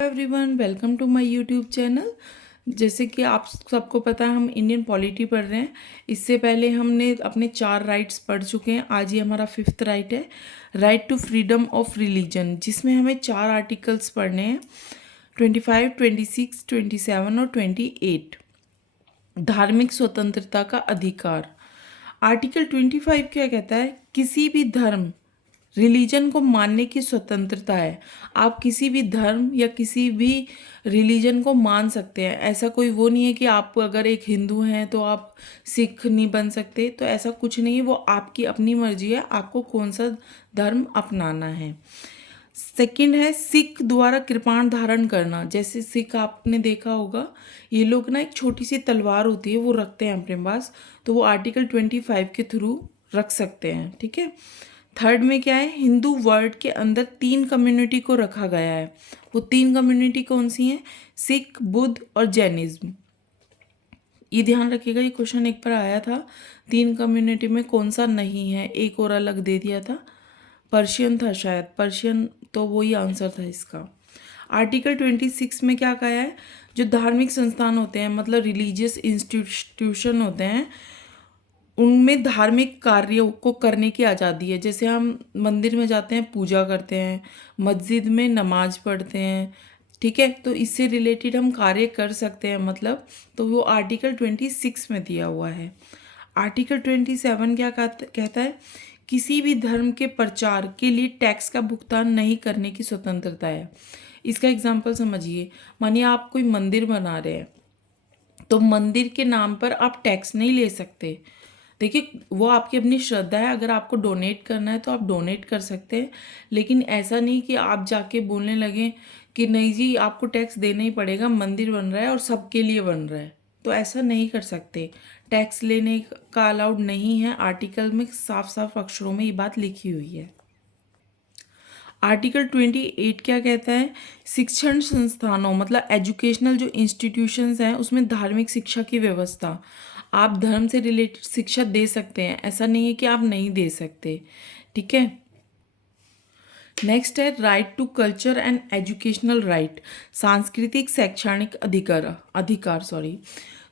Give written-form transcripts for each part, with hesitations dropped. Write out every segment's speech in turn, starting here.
Everyone, welcome to my YouTube channel. जैसे कि आप सबको पता है, हम इंडियन पॉलिटी पढ़ रहे हैं। इससे पहले हमने अपने 4 राइट्स पढ़ चुके हैं। आज ये हमारा 5th राइट है, right to freedom of religion, जिसमें हमें 4 आर्टिकल्स पढ़ने हैं, 25, 26, 27 और 28। धार्मिक स्वतंत्रता का अधिकार। आर्टिकल 25 क्या कहता है? किसी भी धर्म, रिलीजन को मानने की स्वतंत्रता है। आप किसी भी धर्म या किसी भी रिलीजन को मान सकते हैं। ऐसा कोई वो नहीं है कि आप अगर एक हिंदू हैं तो आप सिख नहीं बन सकते, तो ऐसा कुछ नहीं है। वो आपकी अपनी मर्जी है, आपको कौन सा धर्म अपनाना है। सेकंड है सिख द्वारा कृपाण धारण करना। जैसे सिख आपने देखा होगा, ये लोग ना एक छोटी सी तलवार होती है वो रखते हैं अपने पास, तो वो आर्टिकल 25 के थ्रू रख सकते हैं। ठीक है। थर्ड में क्या है? हिंदू वर्ल्ड के अंदर 3 कम्युनिटी को रखा गया है। वो 3 कम्युनिटी कौन सी हैं? सिख, बुद्ध और जैनिज्म। ये ध्यान रखिएगा, ये क्वेश्चन एक बार आया था। 3 कम्युनिटी में कौन सा नहीं है? एक और अलग दे दिया था, पर्शियन था शायद, पर्शियन, तो वही आंसर था इसका। आर्टिकल 26 में क्या कहा है? जो धार्मिक संस्थान होते हैं, मतलब रिलीजियस इंस्टीट्यूशन होते हैं, उनमें धार्मिक कार्यों को करने की आज़ादी है। जैसे हम मंदिर में जाते हैं, पूजा करते हैं, मस्जिद में नमाज पढ़ते हैं, ठीक है, तो इससे रिलेटेड हम कार्य कर सकते हैं, मतलब, तो वो आर्टिकल 26 में दिया हुआ है। आर्टिकल 27 क्या कहता है? किसी भी धर्म के प्रचार के लिए टैक्स का भुगतान नहीं करने की स्वतंत्रता है। इसका एग्जाम्पल समझिए। मानिए आप कोई मंदिर बना रहे हैं, तो मंदिर के नाम पर आप टैक्स नहीं ले सकते। देखिए, वो आपकी अपनी श्रद्धा है। अगर आपको डोनेट करना है तो आप डोनेट कर सकते हैं, लेकिन ऐसा नहीं कि आप जाके बोलने लगें कि नहीं जी आपको टैक्स देना ही पड़ेगा, मंदिर बन रहा है और सबके लिए बन रहा है, तो ऐसा नहीं कर सकते। टैक्स लेने का अलाउड नहीं है। आर्टिकल में साफ साफ अक्षरों में ये बात लिखी हुई है। आर्टिकल 28 क्या कहता है? शिक्षण संस्थानों, मतलब एजुकेशनल जो इंस्टीट्यूशंस हैं, उसमें धार्मिक शिक्षा की व्यवस्था। आप धर्म से रिलेटेड शिक्षा दे सकते हैं, ऐसा नहीं है कि आप नहीं दे सकते। ठीक है। नेक्स्ट है right to culture and educational right, सांस्कृतिक शैक्षणिक अधिकार सॉरी।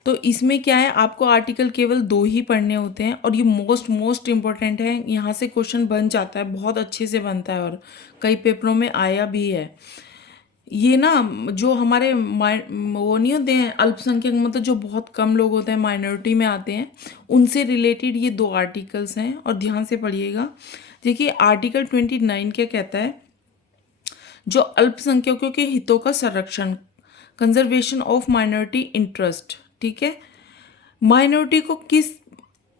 तो इसमें क्या है? आपको आर्टिकल केवल 2 ही पढ़ने होते हैं, और ये मोस्ट इम्पॉर्टेंट है। यहाँ से क्वेश्चन बन जाता है, बहुत अच्छे से बनता है, और कई पेपरों में आया भी है। ये ना, जो हमारे वो नहीं होते हैं अल्पसंख्यक, मतलब जो बहुत कम लोग होते हैं, माइनॉरिटी में आते हैं, उनसे रिलेटेड ये 2 आर्टिकल्स हैं, और ध्यान से पढ़िएगा। देखिए आर्टिकल 29 क्या कहता है? जो अल्पसंख्यकों के हितों का संरक्षण, कंजर्वेशन ऑफ माइनॉरिटी इंटरेस्ट। ठीक है। माइनॉरिटी को किस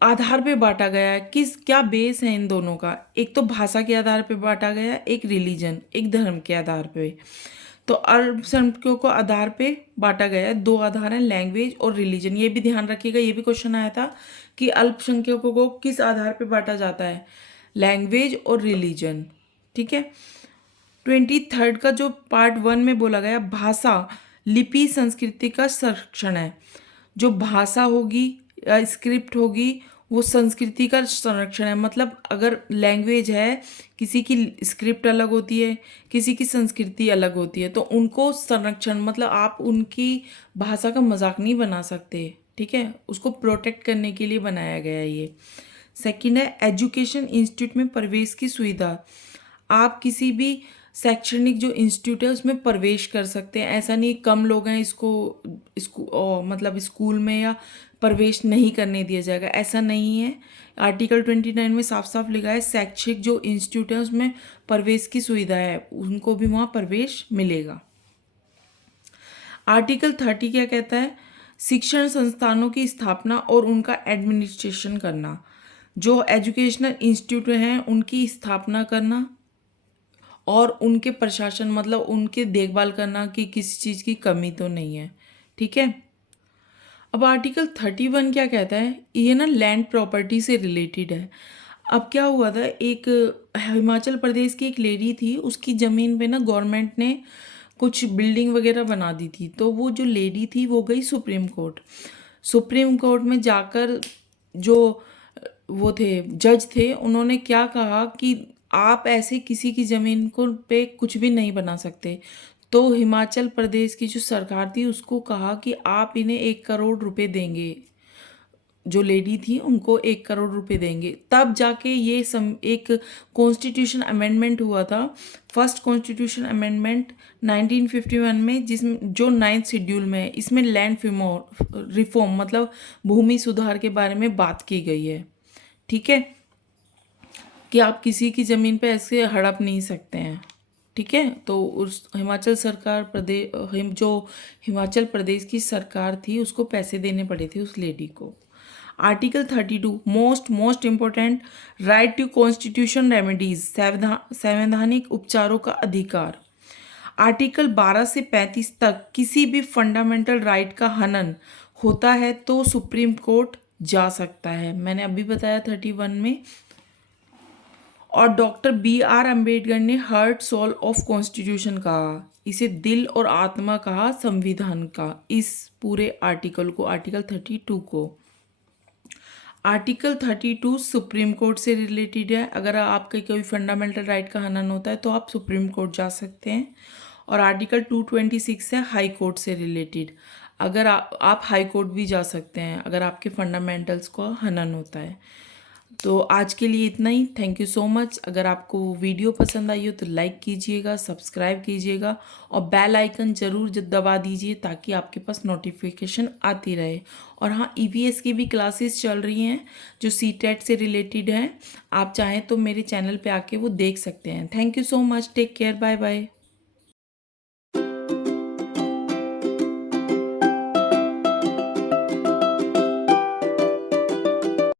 आधार पे बांटा गया है? क्या बेस है इन दोनों का? एक तो भाषा के आधार पे बांटा गया है, एक रिलीजन, एक धर्म के आधार पे। तो अल्पसंख्यकों को आधार पे बांटा गया है। 2 आधार हैं, लैंग्वेज और रिलीजन। ये भी ध्यान रखिएगा, ये भी क्वेश्चन आया था कि अल्पसंख्यकों को किस आधार पे बांटा जाता है? लैंग्वेज और रिलीजन। ठीक है। 23 का जो पार्ट 1 में बोला गया, भाषा, लिपि, संस्कृति का संरक्षण है। जो भाषा होगी या स्क्रिप्ट होगी, वो संस्कृति का संरक्षण है। मतलब अगर लैंग्वेज है, किसी की स्क्रिप्ट अलग होती है, किसी की संस्कृति अलग होती है, तो उनको संरक्षण, मतलब आप उनकी भाषा का मजाक नहीं बना सकते। ठीक है, उसको प्रोटेक्ट करने के लिए बनाया गया है ये। सेकंड है एजुकेशन इंस्टीट्यूट में प्रवेश की सुविधा। आप किसी भी शैक्षणिक जो इंस्टीट्यूट है उसमें प्रवेश कर सकते हैं। ऐसा नहीं कम लोग हैं इसको मतलब स्कूल में या प्रवेश नहीं करने दिया जाएगा, ऐसा नहीं है। आर्टिकल 29 में साफ साफ लिखा है शैक्षिक जो इंस्टीट्यूट है उसमें प्रवेश की सुविधा है, उनको भी वहाँ प्रवेश मिलेगा। आर्टिकल 30 क्या कहता है? शिक्षण संस्थानों की स्थापना और उनका एडमिनिस्ट्रेशन करना। जो एजुकेशनल इंस्टीट्यूट हैं उनकी स्थापना करना और उनके प्रशासन, मतलब उनके देखभाल करना कि किसी चीज़ की कमी तो नहीं है। ठीक है। अब आर्टिकल 31 क्या कहता है? ये ना लैंड प्रॉपर्टी से रिलेटेड है। अब क्या हुआ था, एक हिमाचल प्रदेश की एक लेडी थी, उसकी ज़मीन पे ना गवर्नमेंट ने कुछ बिल्डिंग वगैरह बना दी थी। तो वो जो लेडी थी वो गई सुप्रीम कोर्ट। सुप्रीम कोर्ट में जाकर जो वो थे जज थे, उन्होंने क्या कहा कि आप ऐसे किसी की ज़मीन को पे कुछ भी नहीं बना सकते। तो हिमाचल प्रदेश की जो सरकार थी उसको कहा कि आप इन्हें 1 करोड़ रुपए देंगे, जो लेडी थी उनको 1 करोड़ रुपए देंगे। तब जाके ये एक कॉन्स्टिट्यूशन अमेंडमेंट हुआ था, फर्स्ट कॉन्स्टिट्यूशन अमेंडमेंट 1951 में, जिसमें जो 9th शेड्यूल में है, इसमें लैंड रिफॉर्म मतलब भूमि सुधार के बारे में बात की गई है। ठीक है, कि आप किसी की ज़मीन पे ऐसे हड़प नहीं सकते हैं। ठीक है, तो उस हिमाचल सरकार जो हिमाचल प्रदेश की सरकार थी उसको पैसे देने पड़े थे उस लेडी को। Article 32 most important, right to constitution remedies, संवैधानिक उपचारों का अधिकार। आर्टिकल 12 से 35 तक किसी भी फंडामेंटल राइट का हनन होता है तो सुप्रीम कोर्ट जा सकता है, मैंने अभी बताया 31 में। और डॉक्टर BR अम्बेडकर ने हार्ट सोल ऑफ कॉन्स्टिट्यूशन कहा, इसे दिल और आत्मा कहा संविधान का, इस पूरे आर्टिकल को, आर्टिकल 32 को। आर्टिकल 32 सुप्रीम कोर्ट से रिलेटेड है, अगर आपके कोई फंडामेंटल राइट का हनन होता है तो आप सुप्रीम कोर्ट जा सकते हैं। और आर्टिकल 226 है हाई कोर्ट से रिलेटेड, अगर आप हाई कोर्ट भी जा सकते हैं अगर आपके फंडामेंटल्स को हनन होता है। तो आज के लिए इतना ही, थैंक यू सो मच। अगर आपको वीडियो पसंद आई हो तो लाइक कीजिएगा, सब्सक्राइब कीजिएगा और बेल आइकन ज़रूर दबा दीजिए ताकि आपके पास नोटिफिकेशन आती रहे। और हाँ, EVS की भी क्लासेस चल रही हैं जो CTET से रिलेटेड हैं, आप चाहें तो मेरे चैनल पे आके वो देख सकते हैं। Thank you so much, take care, bye bye.